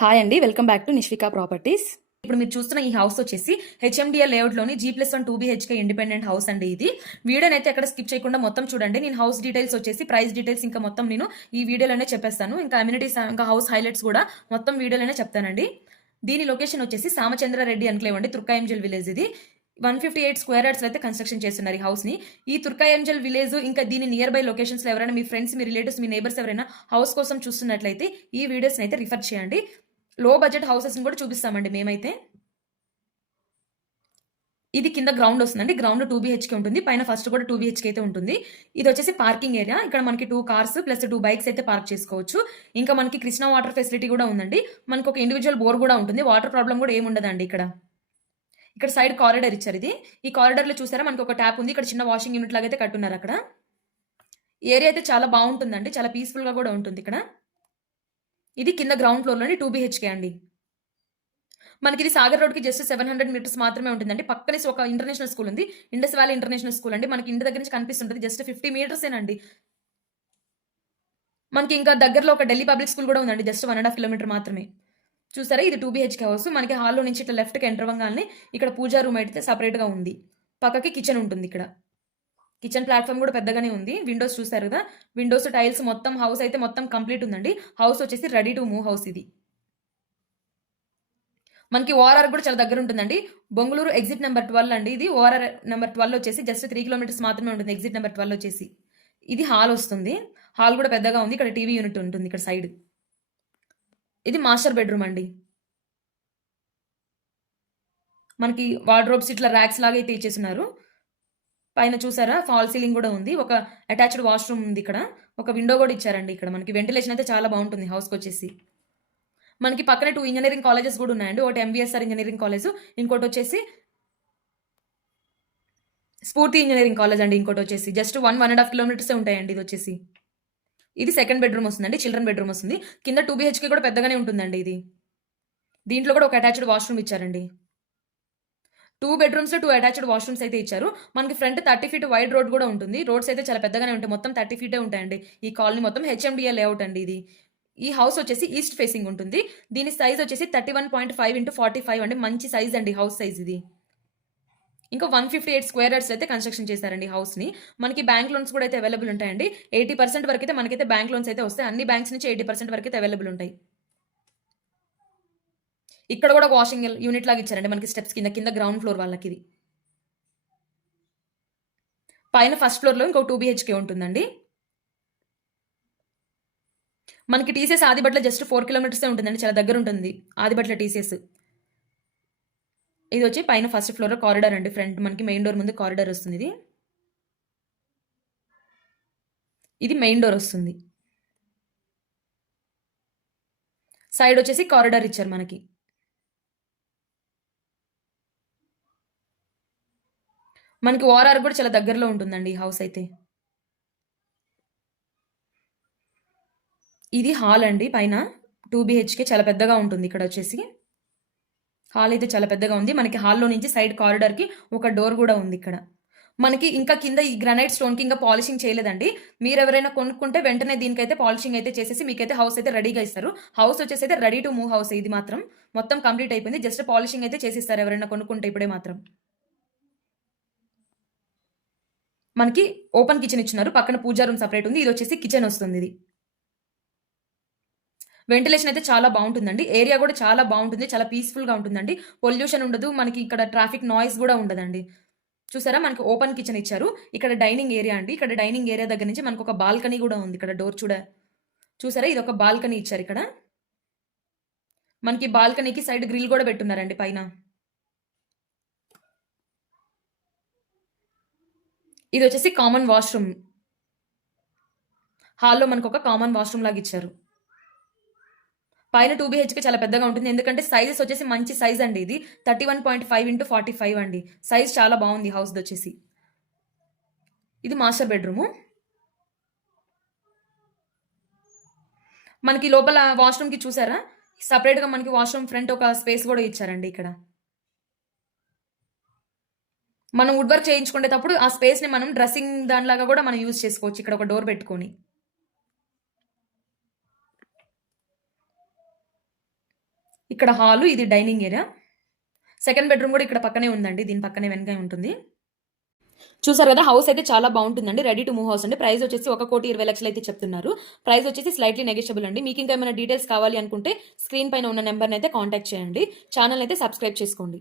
Hi అండి, welcome back to నిష్వికా properties. ఇప్పుడు మీరు చూస్తున్న ఈ హౌస్ వచ్చేసి HMDL లేఅవుట్లోని G+1 2BHK independent house అండి. ఇది వీడియోని అయితే ఎక్కడ స్కిప్ చేయకుండా మొత్తం చూడండి. నేను హౌస్ డీటెయిల్స్ వచ్చేసి ప్రైస్ డీటెయిల్స్ ఇంకా మొత్తం నేను ఈ వీడియోలోనే చెప్పేస్తాను. ఇంకా అమ్యూనిటీస్ ఇంకా హౌస్ హైలైట్స్ కూడా మొత్తం వీడియోలోనే చెప్తానండి. దీని లొకేషన్ వచ్చేసి సామచంద్రారెడ్డి ఎన్క్లేవ్ అండి, తుర్కాయంజల్ విలేజ్. ఇది 158 స్క్వేర్ యార్డ్స్ అయితే కన్స్ట్రక్షన్ చేస్తున్నారు ఈ హౌస్ ని. ఈ తుర్కాయంజల్ విలేజ్ ఇంకా దీని నియర్ బై లొకేషన్స్ లో ఎవరైనా మీ ఫ్రెండ్స్, మీ రిలేటివ్స్, మీ నైబర్స్ ఎవరైనా హౌస్ కోసం చూస్తున్నట్లయితే ఈ వీడియోస్ అయితే రిఫర్ చేయండి. లో బడ్జెట్ హౌసెస్ కూడా చూపిస్తామండి మేమైతే. ఇది కింద గ్రౌండ్ వస్తుందండి. గ్రౌండ్ 2BHK ఉంటుంది, పైన ఫస్ట్ కూడా 2BHK అయితే ఉంటుంది. ఇది వచ్చేసి పార్కింగ్ ఏరియా. ఇక్కడ మనకి 2 కార్స్ ప్లస్ 2 బైక్స్ అయితే పార్క్ చేసుకోవచ్చు. ఇంకా మనకి కృష్ణా వాటర్ ఫెసిలిటీ కూడా ఉందండి. మనకి ఒక ఇండివిజువల్ బోర్ కూడా ఉంటుంది. వాటర్ ప్రాబ్లం కూడా ఏమి ఉండదండి ఇక్కడ. ఇక్కడ సైడ్ కారిడర్ ఇచ్చారు. ఇది ఈ కారిడర్ లో చూసారా మనకి ఒక ట్యాప్ ఉంది. ఇక్కడ చిన్న వాషింగ్ యూనిట్ లాగా అయితే కట్టున్నారు. అక్కడ ఏరియా అయితే చాలా బాగుంటుందండి, చాలా పీస్ఫుల్ గా కూడా ఉంటుంది ఇక్కడ. ఇది కింద గ్రౌండ్ ఫ్లోర్ లోని 2BHK అండి. మనకి ఇది సాగర్ రోడ్ కి జస్ట్ 700 మీటర్స్ మాత్రమే ఉంటుందండి. పక్కనే ఒక ఇంటర్నేషనల్ స్కూల్ ఉంది, ఇండస్ వ్యాలీ ఇంటర్నేషనల్ స్కూల్ అండి. మనకి ఇంటి దగ్గర నుంచి కనిపిస్తుంటది. జస్ట్ 50 మీటర్స్ ఏనండి. మనకి ఇంకా దగ్గరలో ఒక ఢిల్లీ పబ్లిక్ స్కూల్ కూడా ఉందండి, జస్ట్ 1.5 కిలోమీటర్ మాత్రమే. చూసారా, ఇది 2BHK హౌస్. మనకి హాల్లో నుంచి ఇట్లా లెఫ్ట్ కి ఎంటర్ అవ్వగానే ఇక్కడ పూజా రూమ్ అయితే సపరేట్ గా ఉంది. పక్కకి కిచెన్ ఉంటుంది. ఇక్కడ కిచెన్ ప్లాట్ఫామ్ కూడా పెద్దగానే ఉంది. విండోస్ చూసారు కదా, విండోస్ టైల్స్ మొత్తం హౌస్ అయితే మొత్తం కంప్లీట్ ఉందండి. హౌస్ వచ్చేసి రెడీ టు మూవ్ హౌస్. ఇది మనకి ఓఆర్ఆర్ కూడా చాలా దగ్గర ఉంటుందండి. బొంగళూరు ఎగ్జిట్ నెంబర్ 12 అండి. ఇది ఓఆర్ఆర్ నెంబర్ 12 వచ్చేసి జస్ట్ 3 కిలోమీటర్స్ మాత్రమే ఉంటుంది. ఎగ్జిట్ నెంబర్ 12 వచ్చేసి ఇది హాల్ వస్తుంది. హాల్ కూడా పెద్దగా ఉంది. ఇక్కడ టీవీ యూనిట్ ఉంటుంది ఇక్కడ సైడ్. ఇది మాస్టర్ బెడ్రూమ్ అండి. మనకి వార్డ్రోబ్స్ ఇట్లా ర్యాక్స్ లాగా అయితే ఇచ్చేస్తున్నారు. పైన చూసారా ఫాల్ సీలింగ్ కూడా ఉంది. ఒక అటాచ్డ్ వాష్రూమ్ ఉంది. ఇక్కడ ఒక విండో కూడా ఇచ్చారండి. ఇక్కడ మనకి వెంటిలేషన్ అయితే చాలా బాగుంటుంది హౌస్కి వచ్చేసి. మనకి పక్కనే 2 ఇంజనీరింగ్ కాలేజెస్ కూడా ఉన్నాయండి. ఒకటి MBSR ఇంజనీరింగ్ కాలేజ్, ఇంకోటి వచ్చేసి స్ఫూర్తి ఇంజనీరింగ్ కాలేజ్ అండి. ఇంకోటి వచ్చేసి జస్ట్ 1.5 కిలోమీటర్స్ ఉంటాయండి. ఇది వచ్చేసి ఇది సెకండ్ బెడ్రూమ్ వస్తుందండి, చిల్డ్రన్ బెడ్రూమ్ వస్తుంది. కింద 2BHK కూడా పెద్దగానే ఉంటుందండి. ఇది దీంట్లో కూడా ఒక అటాచ్డ్ వాష్రూమ్ ఇచ్చారండి. 2 బెడ్రూమ్స్ 2 అటాచ్డ్ వాష్రూమ్స్ అయితే ఇచ్చారు. మనకి ఫ్రంట్ 30 ఫీట్ వైడ్ రోడ్ కూడా ఉంటుంది. రోడ్స్ అయితే చాలా పెద్దగానే ఉంటాయి. మొత్తం 30 ఫీటే ఉంటాయండి. ఈ కాలనీ మొత్తం HMDA లేఅవుట్ అండి. ఇది ఈ హౌస్ వచ్చేసి ఈస్ట్ ఫేసింగ్ ఉంటుంది. దీని సైజ్ వచ్చేసి 31.5 x 45 అండి. మంచి సైజ్ అండి హౌస్ సైజ్ ఇది. ఇంకా 158 స్క్వేర్ యార్డ్స్ అయితే కన్స్ట్రక్షన్ చేశారండి హౌస్ ని. మనకి బ్యాంక్ లోన్స్ కూడా అయితే అవైలబుల్ ఉంటాయండి. 80% వరకు అయితే మనకైతే బ్యాంక్ లోన్స్ అయితే వస్తాయి. అన్ని బ్యాంక్స్ నుంచి 80% వరకు అయితే అవైలబుల్ ఉంటాయి. ఇక్కడ కూడా వాషింగ్ యూనిట్ లాగా ఇచ్చారండి మనకి స్టెప్స్ కింద. కింద గ్రౌండ్ ఫ్లోర్ వాళ్ళకి ఇది. పైన ఫస్ట్ ఫ్లోర్ లో ఇంకో 2BHK ఉంటుందండి. మనకి టీసీఎస్ ఆదిబట్ల జస్ట్ 4 కిలోమీటర్స్ ఉంటుందండి, చాలా దగ్గర ఉంటుంది ఆదిబట్ల టీసీఎస్. ఇది వచ్చి పైన ఫస్ట్ ఫ్లోర్ కారిడార్ అండి. ఫ్రంట్ మనకి మెయిన్ డోర్ ముందు కారిడార్ వస్తుంది. ఇది మెయిన్ డోర్ వస్తుంది. సైడ్ వచ్చేసి కారిడార్ ఇచ్చారు మనకి. మనకి ఓఆర్ఆర్ కూడా చాలా దగ్గరలో ఉంటుందండి ఈ హౌస్ అయితే. ఇది హాల్ అండి. పైన 2BHK చాలా పెద్దగా ఉంటుంది. ఇక్కడ వచ్చేసి హాల్ అయితే చాలా పెద్దగా ఉంది. మనకి హాల్లో నుంచి సైడ్ కారిడార్ కి ఒక డోర్ కూడా ఉంది ఇక్కడ. మనకి ఇంకా కింద ఈ గ్రానైట్ స్టోన్ కి ఇంకా పాలిషింగ్ చేయలేదండి. మీరు ఎవరైనా కొనుక్కుంటే వెంటనే దీనికైతే పాలిషింగ్ అయితే చేసేసి మీకైతే హౌస్ అయితే రెడీగా ఇస్తారు. హౌస్ వచ్చేసి అయితే రెడీ టు మూవ్ హౌస్. ఇది మాత్రం మొత్తం కంప్లీట్ అయిపోయింది. జస్ట్ పాలిషింగ్ అయితే చేసిస్తారు ఎవరైనా కొనుక్కుంటే ఇప్పుడే మాత్రం. మనకి ఓపెన్ కిచెన్ ఇచ్చినారు. పక్కన పూజా రూమ్ సపరేట్ ఉంది. ఇది వచ్చేసి కిచెన్ వస్తుంది. ఇది వెంటిలేషన్ అయితే చాలా బాగుంటుందండి. ఏరియా కూడా చాలా బాగుంటుంది, చాలా పీస్ఫుల్ గా ఉంటుందండి. పొల్యూషన్ ఉండదు. మనకి ఇక్కడ ట్రాఫిక్ నాయిస్ కూడా ఉండదండి. చూసారా, మనకి ఓపెన్ కిచెన్ ఇచ్చారు. ఇక్కడ డైనింగ్ ఏరియా అండి. ఇక్కడ డైనింగ్ ఏరియా దగ్గర నుంచి మనకు ఒక బాల్కనీ కూడా ఉంది. ఇక్కడ డోర్ చూసారా, ఇది ఒక బాల్కనీ ఇచ్చారు. ఇక్కడ మనకి బాల్కనీకి సైడ్ గ్రిల్ కూడా పెట్టున్నారండి పైన. ఇది వచ్చేసి కామన్ వాష్రూమ్. హాల్లో మనకు ఒక కామన్ వాష్రూమ్ లాగా ఇచ్చారు. పైన 2BHK చాలా పెద్దగా ఉంటుంది. ఎందుకంటే సైజెస్ వచ్చేసి మంచి సైజ్ అండి. ఇది 31.5 x 45 అండి. సైజ్ చాలా బాగుంది హౌస్ వచ్చేసి. ఇది మాస్టర్ బెడ్రూమ్. మనకి లోపల వాష్రూమ్ కి చూసారా, సపరేట్ గా మనకి వాష్రూమ్ ఫ్రంట్ ఒక స్పేస్ కూడా ఇచ్చారండి. ఇక్కడ మనం వుడ్ వర్క్ చేయించుకునేటప్పుడు ఆ స్పేస్ ని మనం డ్రెస్సింగ్ దానిలాగా కూడా మనం యూజ్ చేసుకోవచ్చు. ఇక్కడ ఒక డోర్ పెట్టుకొని ఇక్కడ హాలు, ఇది డైనింగ్ ఏరియా. సెకండ్ బెడ్రూమ్ కూడా ఇక్కడ పక్కనే ఉందండి, దీని పక్కనే వెనక ఉంటుంది. చూసారు కదా, హౌస్ అయితే చాలా బాగుంటుందండి. రెడీ టు మూవ్ హౌస్ అండి. ప్రైస్ వచ్చేసి 1,20,00,000 అయితే చెప్తున్నారు. ప్రైస్ వచ్చేసి స్లైట్లీ నెగోషియబుల్ అండి. మీకు ఇంకా ఏమైనా డీటెయిల్స్ కావాలి అనుకుంటే స్క్రీన్ పైన ఉన్న నెంబర్ని అయితే కాంటాక్ట్ చేయండి. ఛానల్ అయితే సబ్స్క్రైబ్ చేసుకోండి.